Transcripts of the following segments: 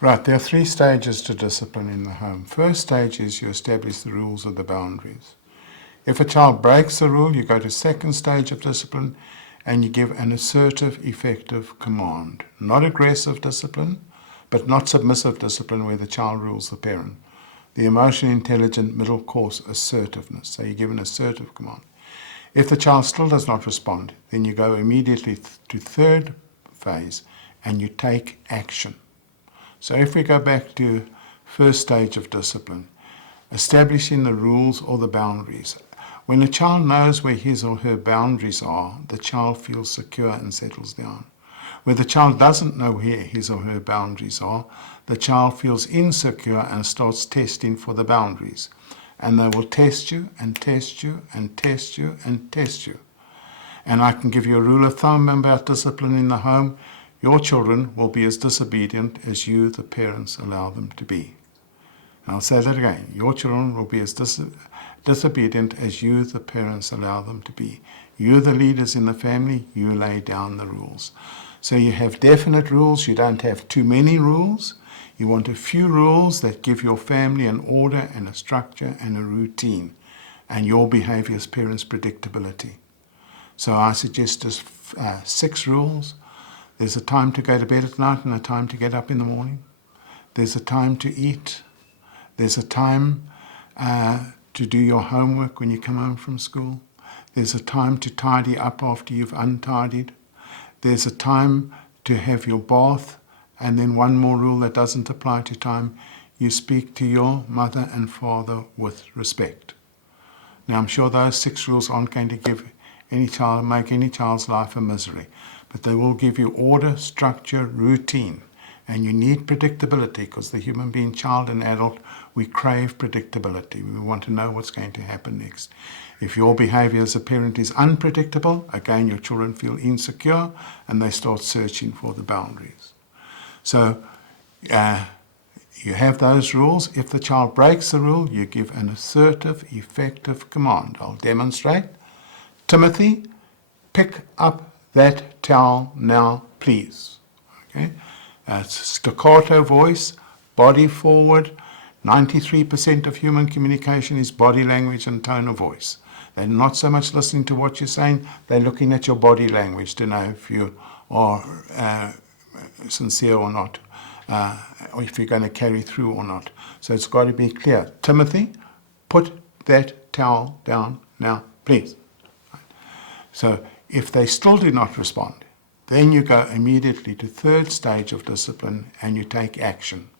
Right, there are 3 stages to discipline in the home. First stage is you establish the rules or the boundaries. If a child breaks the rule, you go to second stage of discipline and you give an assertive, effective command. Not aggressive discipline, but not submissive discipline where the child rules the parent. The emotionally intelligent middle course assertiveness. So you give an assertive command. If the child still does not respond, then you go immediately to third phase and you take action. So if we go back to first stage of discipline, establishing the rules or the boundaries. When a child knows where his or her boundaries are, the child feels secure and settles down. Where the child doesn't know where his or her boundaries are, the child feels insecure and starts testing for the boundaries. And they will test you and test you and test you and test you. And I can give you a rule of thumb about discipline in the home. Your children will be as disobedient as you, the parents, allow them to be. And I'll say that again. Your children will be as disobedient as you, the parents, allow them to be. You, the leaders in the family, you lay down the rules. So you have definite rules. You don't have too many rules. You want a few rules that give your family an order and a structure and a routine, and your behavior as parents predictability. So I suggest just 6 rules. There's a time to go to bed at night and a time to get up in the morning. There's a time to eat. There's a time to do your homework when you come home from school. There's a time to tidy up after you've untidied. There's a time to have your bath. And then one more rule that doesn't apply to time. You speak to your mother and father with respect. Now I'm sure those 6 rules aren't going to make any child's life a misery. But they will give you order, structure, routine. And you need predictability because the human being, child and adult, we crave predictability. We want to know what's going to happen next. If your behavior as a parent is unpredictable, again, your children feel insecure and they start searching for the boundaries. So you have those rules. If the child breaks the rule, you give an assertive, effective command. I'll demonstrate. Timothy, pick up that towel now, please. Okay? Staccato voice, body forward. 93% of human communication is body language and tone of voice. They're not so much listening to what you're saying, they're looking at your body language to know if you are sincere or not, or if you're going to carry through or not. So it's got to be clear. Timothy, put that towel down now, please. So if they still do not respond, then you go immediately to third stage of discipline and you take action.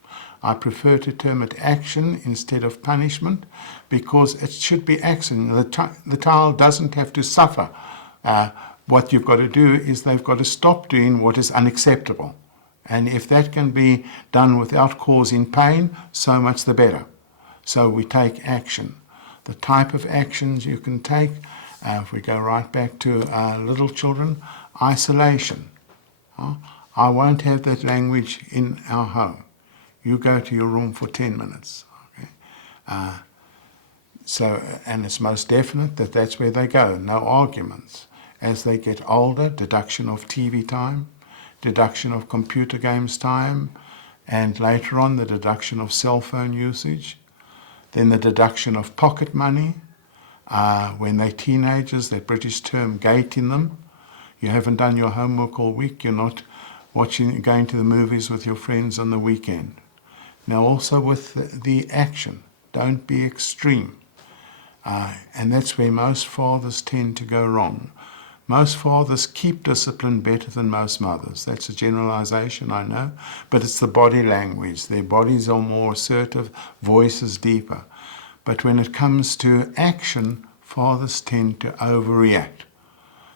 I prefer to term it action instead of punishment because it should be action. The child doesn't have to suffer. What you've got to do is they've got to stop doing what is unacceptable. And if that can be done without causing pain, so much the better. So we take action. The type of actions you can take, if we go right back to little children, isolation. I won't have that language in our home. You go to your room for 10 minutes. Okay? And it's most definite that that's where they go, no arguments. As they get older, deduction of TV time, deduction of computer games time, and later on the deduction of cell phone usage, then the deduction of pocket money. When they're teenagers, that British term gating them. You haven't done your homework all week, you're not going to the movies with your friends on the weekend. Now also with the action, don't be extreme. And that's where most fathers tend to go wrong. Most fathers keep discipline better than most mothers. That's a generalization, I know, but it's the body language. Their bodies are more assertive, voice is deeper. But when it comes to action, fathers tend to overreact.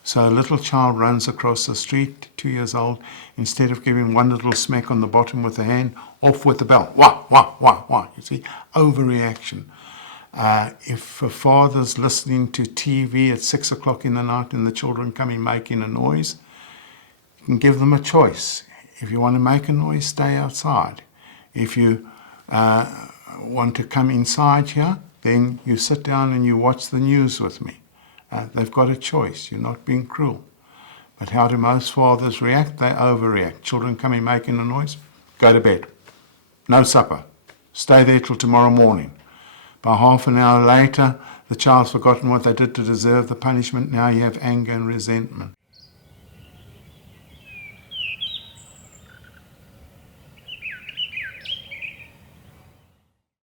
So a little child runs across the street, 2 years old, instead of giving one little smack on the bottom with the hand, off with the belt. Wah, wah, wah, wah. You see, overreaction. If a father's listening to TV at 6 o'clock in the night and the children coming making a noise, you can give them a choice. If you want to make a noise, stay outside. If you want to come inside here, then you sit down and you watch the news with me. They've got a choice. You're not being cruel. But how do most fathers react? They overreact. Children coming making a noise, go to bed. no supper. Stay there till tomorrow morning. By half an hour later, the child's forgotten what they did to deserve the punishment. Now you have anger and resentment.